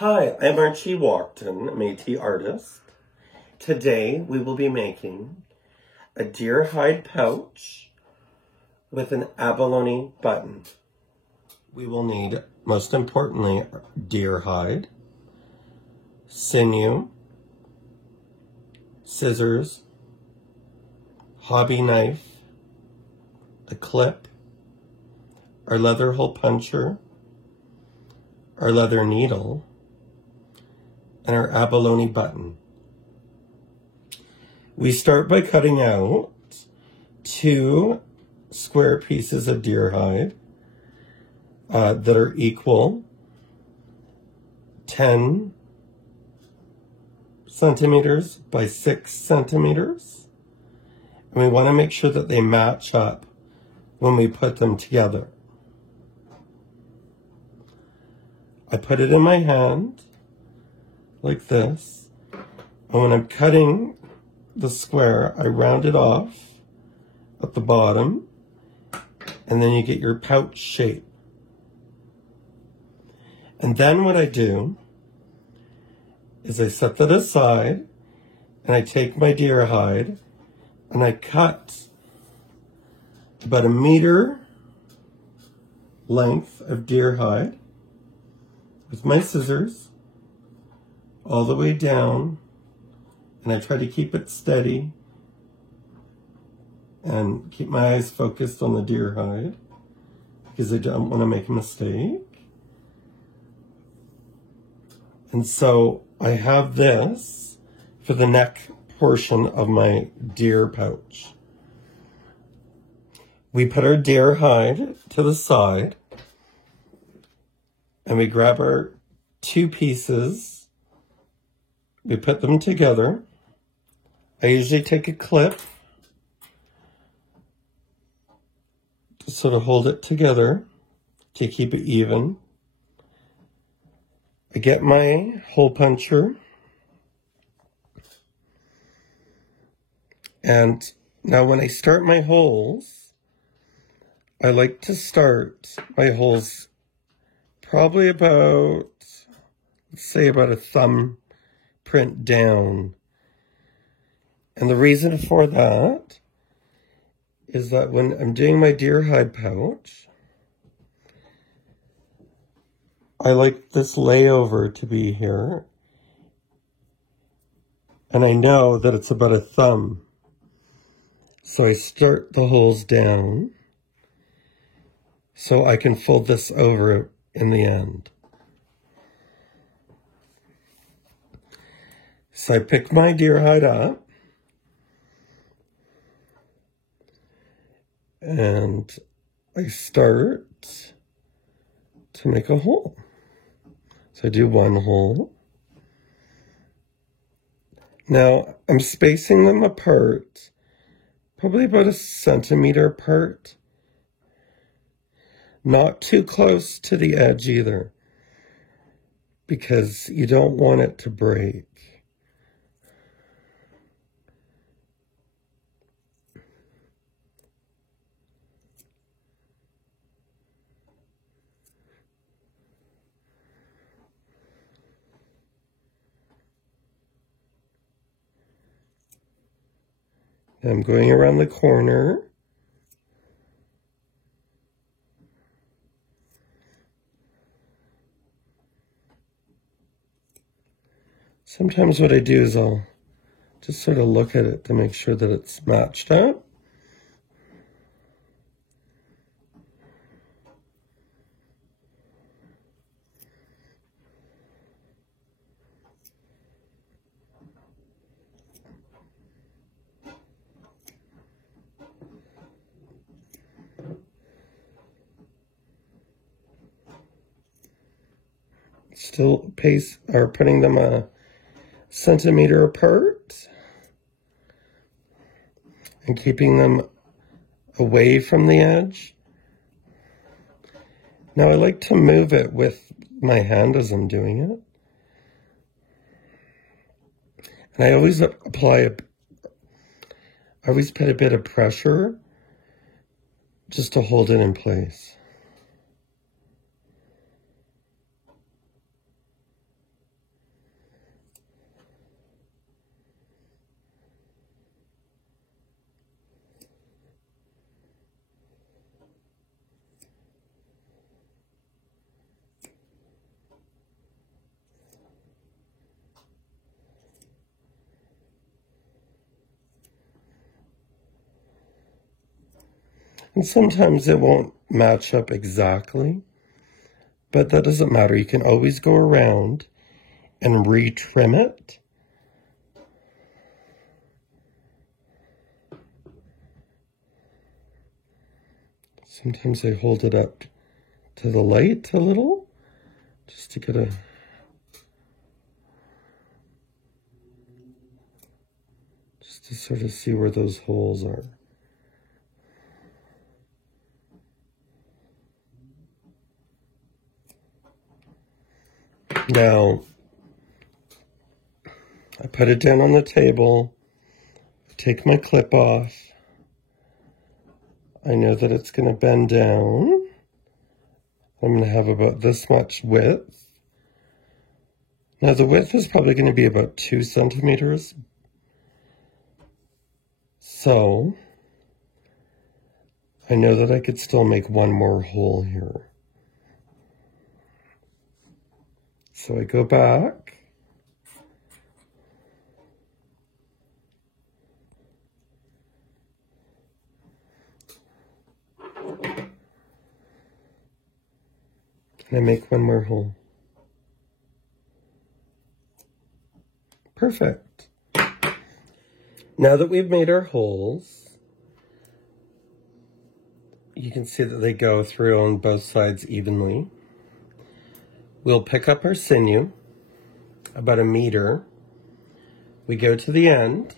Hi, I'm Archie Walkton, a Métis artist. Today we will be making a deer hide pouch with an abalone button. We will need, most importantly, deer hide, sinew, scissors, hobby knife, a clip, our leather hole puncher, our leather needle, and our abalone button. We start by cutting out 2 square pieces of deer hide that are equal, 10 centimeters by 6 centimeters. And we want to make sure that they match up when we put them together. I put it in my hand like this, and when I'm cutting the square, I round it off at the bottom, and then you get your pouch shape. And then what I do is I set that aside, and I take my deer hide, and I cut about 1 meter length of deer hide with my scissors all the way down, and I try to keep it steady and keep my eyes focused on the deer hide because I don't want to make a mistake. And so I have this for the neck portion of my deer pouch. We put our deer hide to the side, and we grab our 2 pieces. We put them together. I usually take a clip to sort of hold it together to keep it even. I get my hole puncher, and now when I start my holes, I like to start my holes probably about, let's say about a thumb print down. And the reason for that is that when I'm doing my deer hide pouch, I like this layover to be here, and I know that it's about a thumb. So I start the holes down so I can fold this over in the end. So I pick my deer hide up, and I start to make a hole. So I do 1 hole. Now I'm spacing them apart, probably about 1 centimeter apart. Not too close to the edge either, because you don't want it to break. I'm going around the corner. Sometimes what I do is I'll just sort of look at it to make sure that it's matched up. Still putting them 1 centimeter apart and keeping them away from the edge. Now I like to move it with my hand as I'm doing it. And I always put a bit of pressure just to hold it in place. And sometimes it won't match up exactly, but that doesn't matter. You can always go around and retrim it. Sometimes I hold it up to the light a little, just to get just to sort of see where those holes are. Now, I put it down on the table, take my clip off. I know that it's going to bend down. I'm going to have about this much width. Now the width is probably going to be about 2 centimeters. So, I know that I could still make one more hole here. So I go back. And I make one more hole. Perfect. Now that we've made our holes, you can see that they go through on both sides evenly. We'll pick up our sinew, about 1 meter. We go to the end,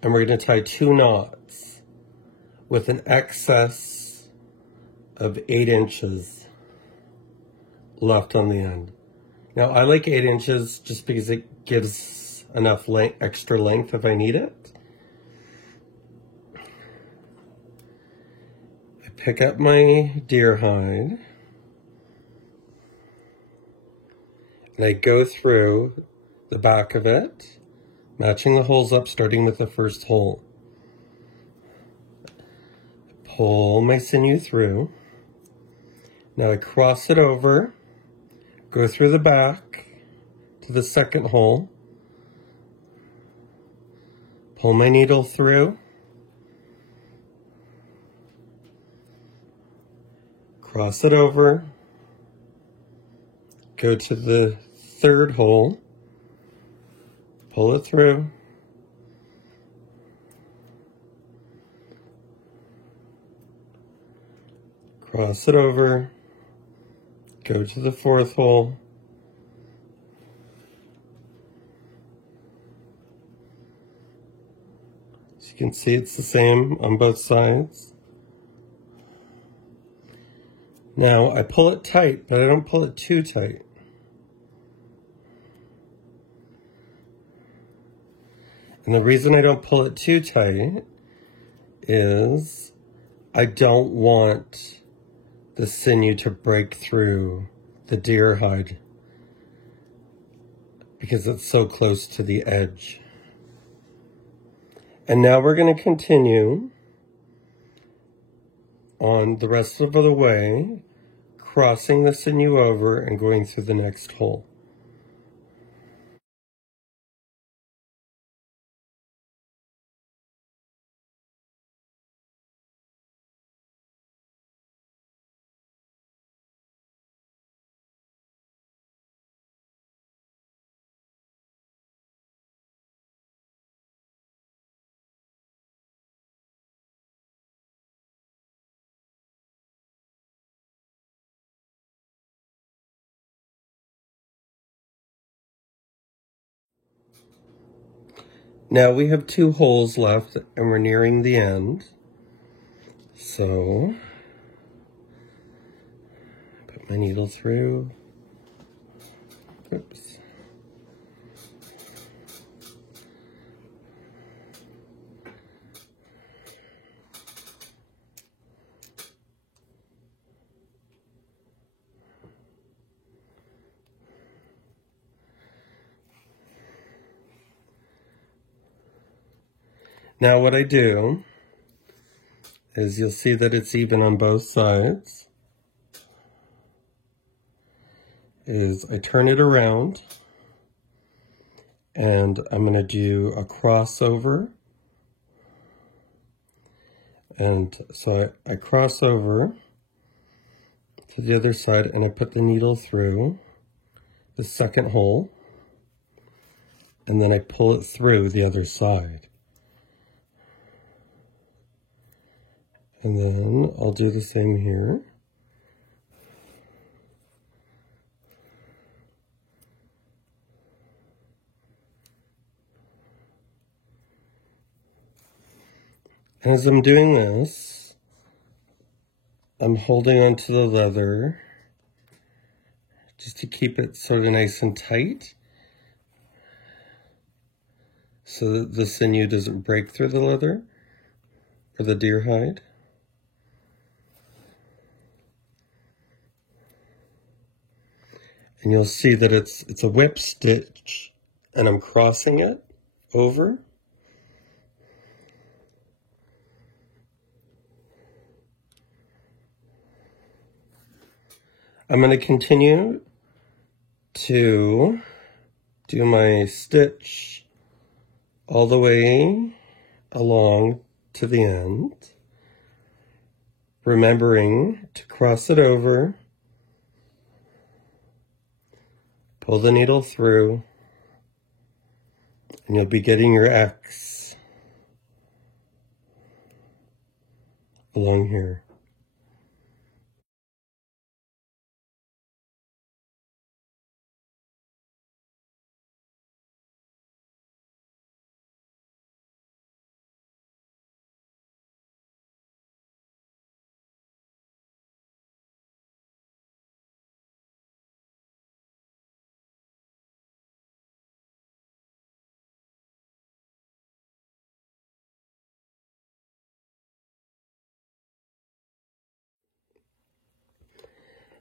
and we're going to tie 2 knots with an excess of 8 inches left on the end. Now, I like 8 inches just because it gives enough extra length if I need it. I pick up my deer hide, and I go through the back of it, matching the holes up, starting with the first hole. Pull my sinew through. Now I cross it over, go through the back to the second hole, pull my needle through, cross it over, go to the third hole, pull it through, cross it over, go to the fourth hole, as you can see it's the same on both sides. Now I pull it tight, but I don't pull it too tight. And the reason I don't pull it too tight is I don't want the sinew to break through the deer hide because it's so close to the edge. And now we're going to continue on the rest of the way, crossing the sinew over and going through the next hole. Now we have 2 holes left and we're nearing the end. So, put my needle through. Oops. Now what I do is you'll see that it's even on both sides, is I turn it around and I'm going to do a crossover. And so I cross over to the other side and I put the needle through the second hole, and then I pull it through the other side. And then I'll do the same here. As I'm doing this, I'm holding onto the leather just to keep it sort of nice and tight so that the sinew doesn't break through the leather or the deer hide. And you'll see that it's a whip stitch and I'm crossing it over. I'm going to continue to do my stitch all the way along to the end, remembering to cross it over, pull the needle through, and you'll be getting your X along here.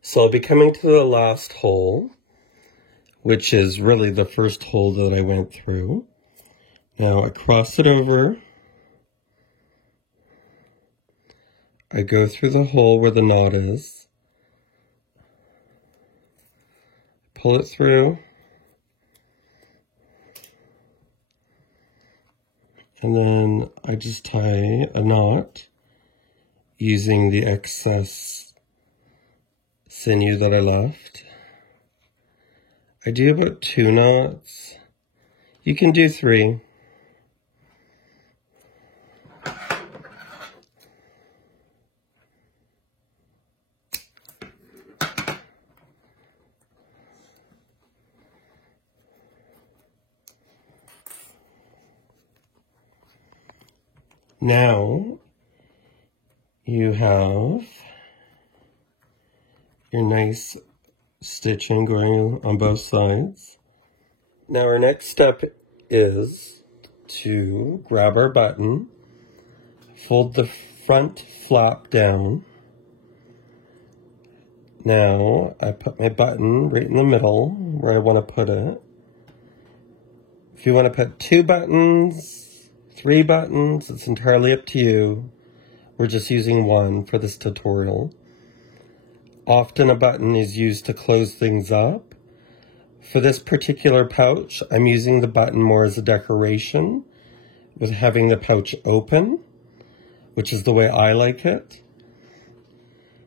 So I'll be coming to the last hole, which is really the first hole that I went through. Now I cross it over, I go through the hole where the knot is, pull it through, and then I just tie a knot using the excess sinew that I left. I do about 2 knots. You can do 3. Now you have your nice stitching going on both sides. Now our next step is to grab our button, fold the front flap down. Now I put my button right in the middle where I want to put it. If you want to put 2 buttons, 3 buttons, it's entirely up to you. We're just using 1 for this tutorial. Often a button is used to close things up. For this particular pouch, I'm using the button more as a decoration, with having the pouch open, which is the way I like it.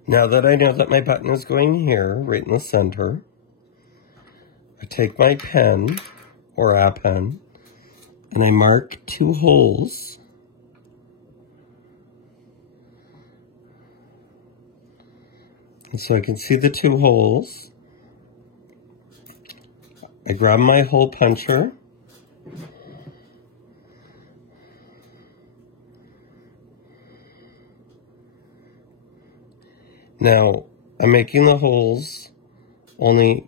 Now that I know that my button is going here, right in the center, I take my pen, or a pen, and I mark 2 holes. And so I can see the 2 holes. I grab my hole puncher. Now, I'm making the holes only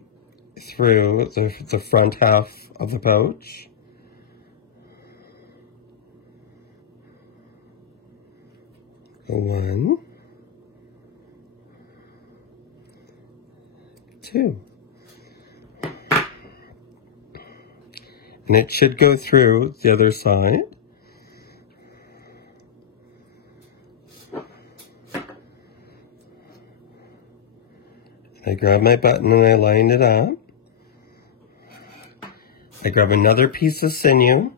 through the front half of the pouch. One, 2. And it should go through the other side. I grab my button and I line it up. I grab another piece of sinew.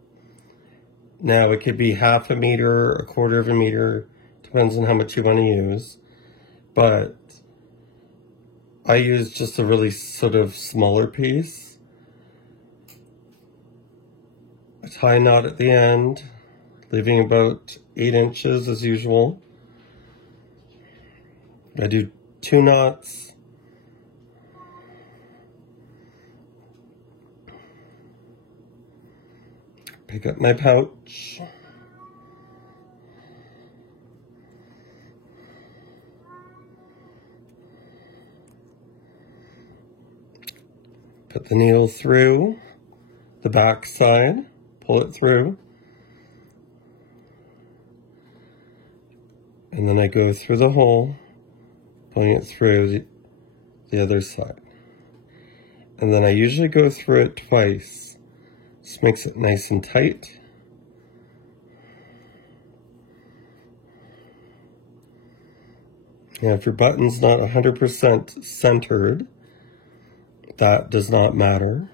Now it could be 1/2 meter, 1/4 of a meter, Depends on how much you want to use. But I use just a really sort of smaller piece. I tie a knot at the end, leaving about 8 inches as usual. I do 2 knots. Pick up my pouch. Put the needle through the back side, pull it through, and then I go through the hole, pulling it through the other side. And then I usually go through it twice. This makes it nice and tight. And if your button's not 100% centered, that does not matter,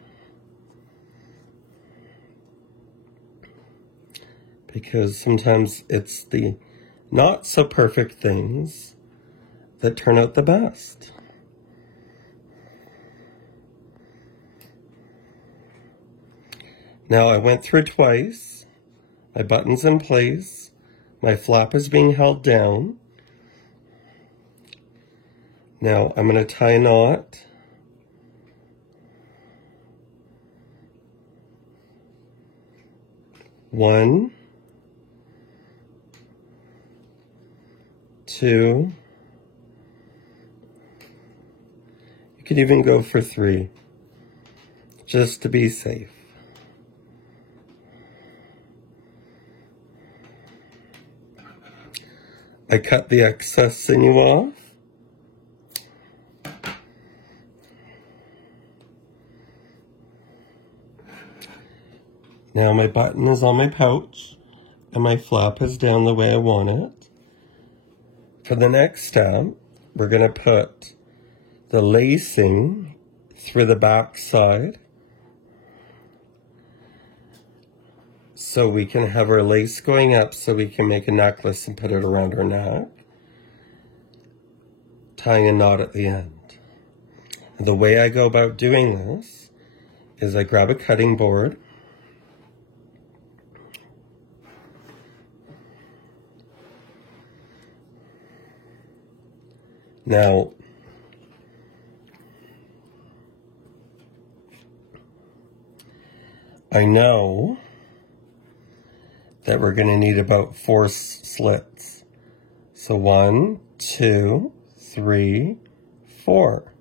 because sometimes it's the not so perfect things that turn out the best. Now I went through twice, my button's in place, my flap is being held down. Now I'm going to tie a knot. One, 2, you could even go for 3, just to be safe. I cut the excess sinew off. Now my button is on my pouch and my flap is down the way I want it. For the next step, we're going to put the lacing through the back side so we can have our lace going up so we can make a necklace and put it around our neck, tying a knot at the end. The way I go about doing this is I grab a cutting board, now, I know that we're going to need about 4 slits. So 1, 2, 3, 4.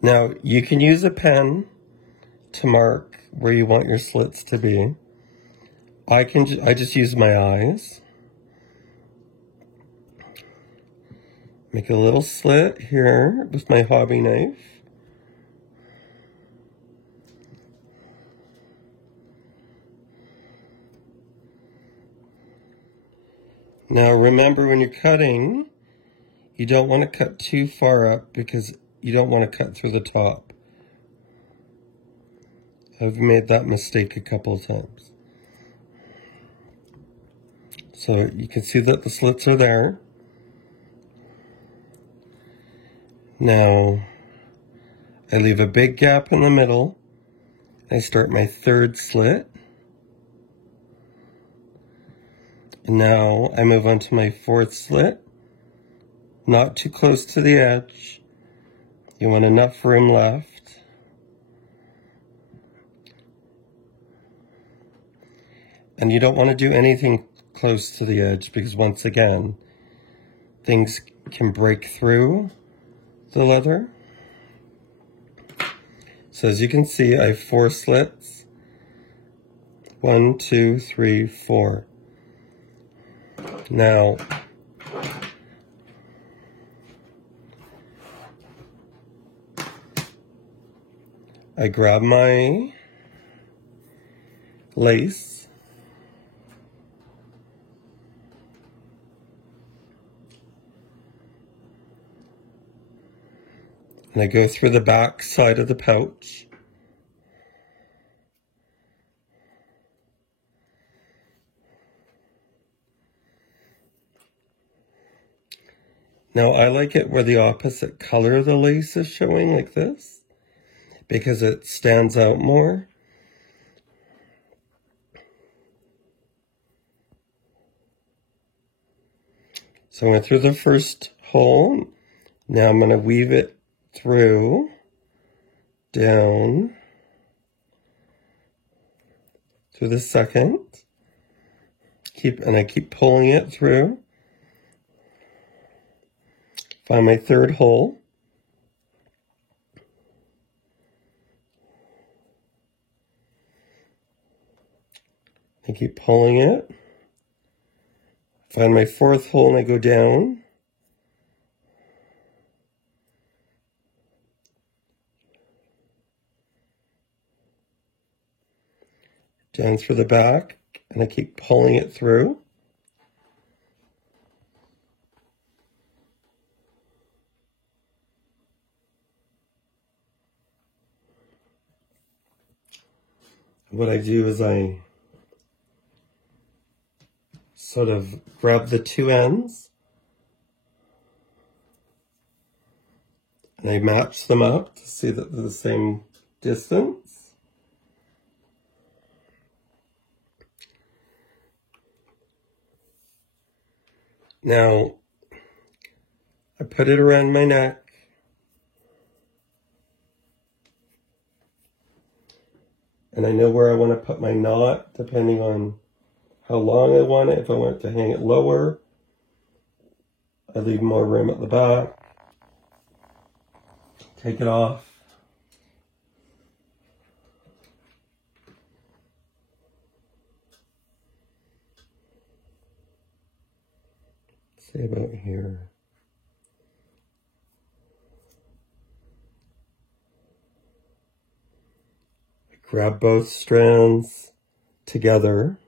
Now, you can use a pen to mark where you want your slits to be. I just use my eyes. Make a little slit here with my hobby knife. Now remember, when you're cutting, you don't want to cut too far up because you don't want to cut through the top. I've made that mistake a couple of times. So you can see that the slits are there. Now, I leave a big gap in the middle. I start my 3rd slit. And now I move on to my 4th slit. Not too close to the edge. You want enough room left. And you don't want to do anything close to the edge because, once again, things can break through the leather. So as you can see, I have 4 slits. 1, 2, 3, 4. Now, I grab my lace, and I go through the back side of the pouch Now I like it where the opposite color of the lace is showing like this, because it stands out more. So I went through the first hole. Now I'm going to weave it through, down, through the second. I keep pulling it through. Find my third hole. I keep pulling it. Find my fourth hole and I go down. Down through the back, and I keep pulling it through. What I do is I sort of grab the two ends and I match them up to see that they're the same distance. Now, I put it around my neck. And I know where I want to put my knot, depending on how long I want it. If I want to hang it lower, I leave more room at the back. Take it off. Say about here. Grab both strands together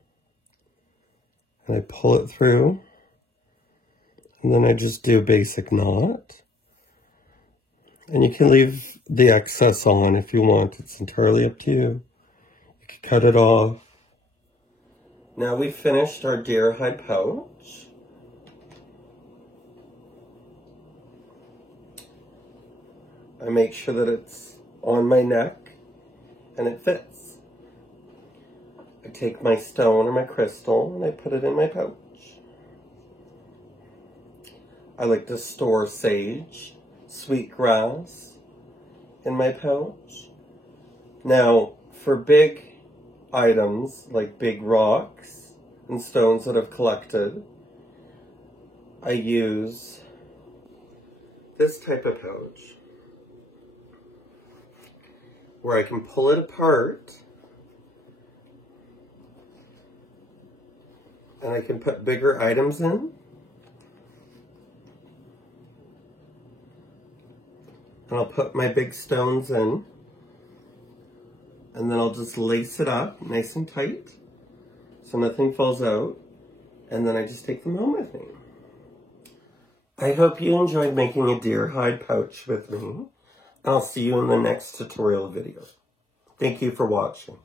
and I pull it through, and then I just do a basic knot. And you can leave the excess on if you want. It's entirely up to you. You can cut it off. Now we finished our deer hide pouch. I make sure that it's on my neck and it fits. I take my stone or my crystal and I put it in my pouch. I like to store sage, sweetgrass in my pouch. Now, for big items, like big rocks and stones that I've collected, I use this type of pouch, where I can pull it apart and I can put bigger items in. And I'll put my big stones in, and then I'll just lace it up nice and tight so nothing falls out, and then I just take them home with me. I hope you enjoyed making a deer hide pouch with me. I'll see you in the next tutorial video. Thank you for watching.